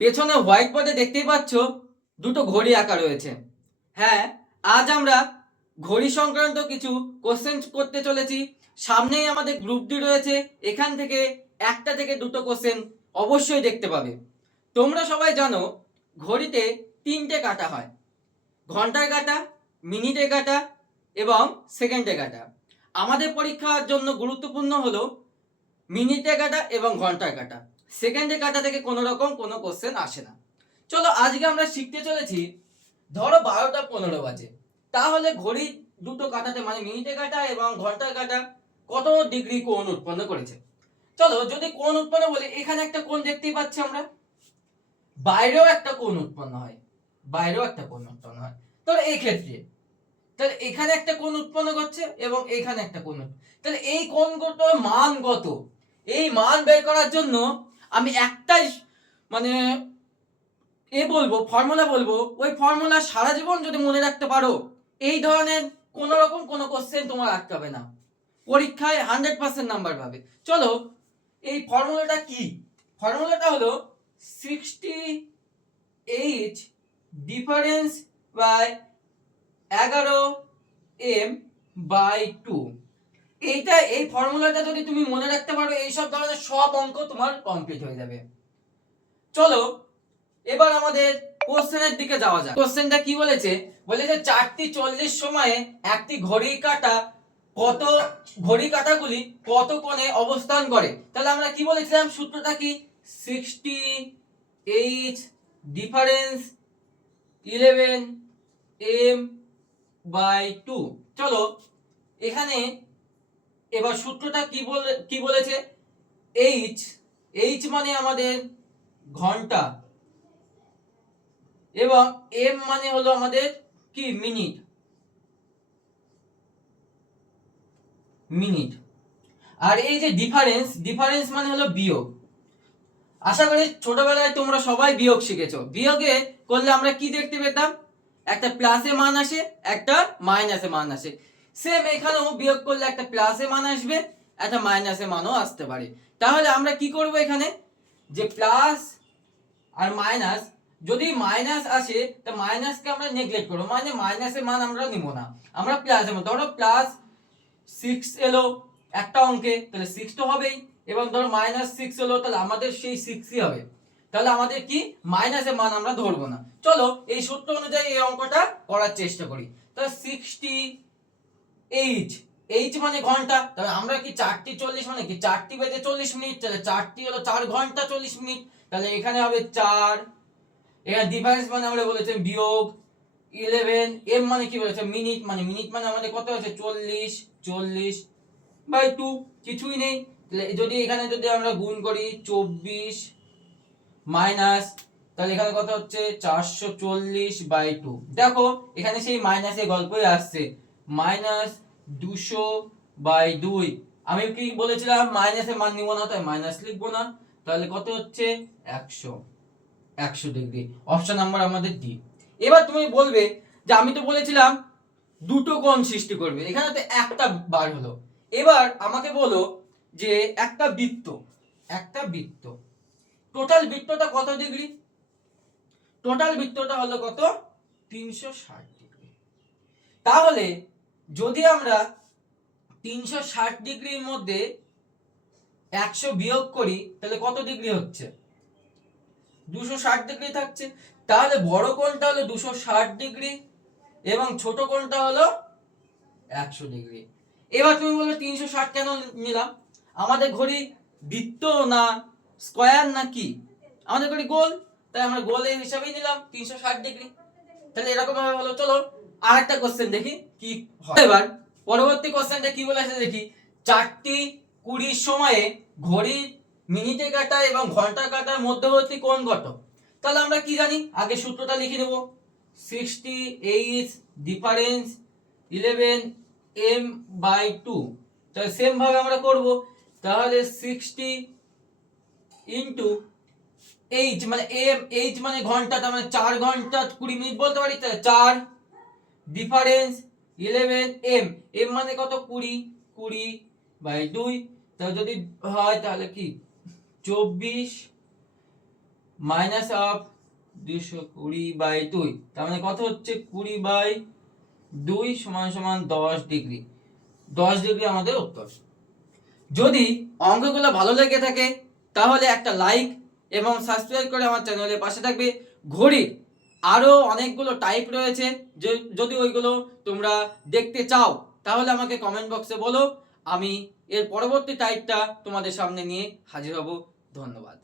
পেছনে হোয়াইট বোর্ডে দেখতেই পাচ্ছ দুটো ঘড়ি আঁকা রয়েছে। হ্যাঁ, আজ আমরা ঘড়ি সংক্রান্ত কিছু কোশ্চেন করতে চলেছি। সামনেই আমাদের গ্রুপ ডি রয়েছে, এখান থেকে একটা থেকে দুটো কোশ্চেন অবশ্যই দেখতে পাবে। তোমরা সবাই জানো ঘড়িতে তিনটে কাঁটা হয়, ঘন্টার কাঁটা, মিনিটের কাঁটা এবং সেকেন্ডের কাঁটা। আমাদের পরীক্ষার জন্য গুরুত্বপূর্ণ হলো মিনিটের কাঁটা এবং ঘন্টার কাঁটা। সেকেন্ডের কাঁটা থেকে কোনো রকম কোনো কোশ্চেন আসে না। চলো আজকে আমরা শিখতে চলেছি, ধরো 12টা 15 বাজে, তাহলে ঘড়ি দুটো কাঁটাতে মানে মিনিটের কাঁটা এবং ঘন্টার কাঁটা কত ডিগ্রি কোণ উৎপন্ন করেছে। চলো যদি কোণ উৎপন্ন বলি, এখানে একটা কোণ দেখতেই পাচ্ছি আমরা, বাইরেও একটা কোণ উৎপন্ন হয়, বাইরেও একটা কোণ উৎপন্ন হয়। তাহলে এই ক্ষেত্রে তাহলে এখানে একটা কোণ উৎপন্ন করছে এবং এখানে একটা কোণ, তাহলে এই কোণগুলোর মান কত, এই মান বের করার জন্য আমি একটাই মানে বলবো, ফর্মুলা বলবো। ওই ফর্মুলা সারা জীবন যদি মনে রাখতে পারো, এই ধরনের কোন রকম কোনো কোশ্চেন তোমার আটকাবে না, পরীক্ষায় 100% নাম্বার পাবে। চলো এই ফর্মুলাটা কি, ফর্মুলাটা হলো 68 ডিফারেন্স বাই 11m/2। এই ফর্মুলাটা যদি তুমি মনে রাখতে পারো, এইসব ধরনের সব অঙ্ক তোমার কমপ্লিট হয়ে যাবে। চলো এবার আমাদের কোশ্চেনের দিকে যাওয়া যাক। কোশ্চেনটা কি বলেছে, বলেছে 4:40 সময়ে একটি ঘড়ির কাঁটা কত, ঘড়ির কাঁটাগুলি কত কোণে অবস্থান করে। তাহলে আমরা কি বলেছিলাম, সূত্রটা কি, 68 ডিফারেন্স 11m/2। চলো এখানে এবার সূত্রটা কি বলেছে, h মানে আমাদের ঘন্টা এবং m মানে হলো আমাদের কি, মিনিট, মিনিট। আর এই যে ডিফারেন্স মানে হলো বিয়োগ। আশা করি ছোটবেলায় তোমরা সবাই বিয়োগ শিখেছো। বিয়োগে করলে আমরা কি দেখতে পেতাম, একটা প্লাসে মান আসে, একটা মাইনাসে মান আসে। সেম এখানেও বিয়োগ করলে একটা প্লাসে মান আসবে, একটা মাইনাসে মানও আসতে পারে। তাহলে আমরা কি করব, এখানে যে প্লাস আর মাইনাস, যদি মাইনাস আসে তা মাইনাসকে আমরা নেগলেক্ট করব, মানে মাইনাসের মান আমরা নিব না, আমরা প্লাসের মান। ধরো +6 এলো একটা অঙ্কে, তাহলে 6 তো হবেই, এবং ধরো -6 এলো, তাহলে আমাদের সেই 6ই হবে। তাহলে আমাদের কি, মাইনাসের মান আমরা ধরবো না। চলো এই সূত্র অনুযায়ী এই অঙ্কটা করার চেষ্টা করি। তাহলে 68, এইচ মানে ঘন্টা, তাহলে আমরা কি 4:40 মানে কি 4:40 তাহলে 4টি হলো 4 ঘন্টা 40 মিনিট, তাহলে এখানে হবে 4। এখানে ডিফারেন্স মানে আমরা বলেছি বিয়োগ 11, এম মানে কি বলেছে, মিনিট মানে আমাদের কত হচ্ছে 40/2, কিছুই নেই। তাহলে যদি এখানে যদি আমরা গুণ করি 24 মাইনাস, তাহলে এখানে কত হচ্ছে 440/2। দেখো এখানে সেই মাইনাসের গল্পই আসছে, -200/2। আমি কি বলেছিলাম, মাইনাসের মান নিব না, তাই মাইনাস লিখবো না। তাহলে কত হচ্ছে 100 ডিগ্রি। অপশন নাম্বার আমাদের ডি। এবার তুমি বলবে যে আমি তো বলেছিলাম দুটো কোণ সৃষ্টি করবে, এখানে তো একটা বার হলো। এবার আমাকে বলো যে একটা বৃত্ত টোটাল বৃত্তটা কত ডিগ্রি, টোটাল বৃত্তটা হলো কত, 360 ডিগ্রি। তাহলে যদি আমরা 360 ডিগ্রির মধ্যে 100 বিয়োগ করি, তাহলে কত ডিগ্রি হচ্ছে, 260 ডিগ্রি থাকছে। তাহলে বড় কোণটা হলো 260 ডিগ্রি এবং ছোট কোণটা হলো 100 ডিগ্রি। এবার তুমি বলবে 360 কেন নিলাম, আমাদের ঘড়ি বৃত্ত না স্কয়ার না কি, আমাদের ঘড়ি গোল, তাই আমরা গোলের হিসাবেই নিলাম 360 ডিগ্রি। তাহলে এরকম ভাবে হলো। চলো আরেকটা কোশ্চেন দেখি কি হয়। এবার পরবর্তী কোশ্চেনটা কি বলেছে দেখি, 4:20 সময়ে ঘড়ির মিনিটের কাঁটা এবং ঘন্টার কাঁটার মধ্যবর্তী কোণ কত। তাহলে আমরা কি জানি, আগে সূত্রটা লিখে নেব, 68 ডিফারেন্স 11m/2। তাহলে সেম ভাবে আমরা করব, তাহলে 60 ইনটু এইচ মানে এম, এইচ মানে ঘন্টা, তার মানে 4 ঘন্টা 20 মিনিট বলতে পারি। তাহলে 4 ডিফারেন্স 11m, এম মানে কত 20/2। তাহলে যদি হয় তাহলে কি 24 মাইনাস অফ 220/2, তার মানে কত হচ্ছে 20/2 সমান সমান 10 ডিগ্রি। 10 ডিগ্রি আমাদের উত্তর। যদি অঙ্কগুলো ভালো লেগে থাকে তাহলে একটা লাইক এবং সাবস্ক্রাইব করে আমার চ্যানেলের পাশে থাকবে। ঘড়ির আরও অনেকগুলো টাইপ রয়েছে, যদি ওইগুলো তোমরা দেখতে চাও তাহলে আমাকে কমেন্ট বক্সে বলো, আমি এর পরবর্তী টাইপটা তোমাদের সামনে নিয়ে হাজির হব। ধন্যবাদ।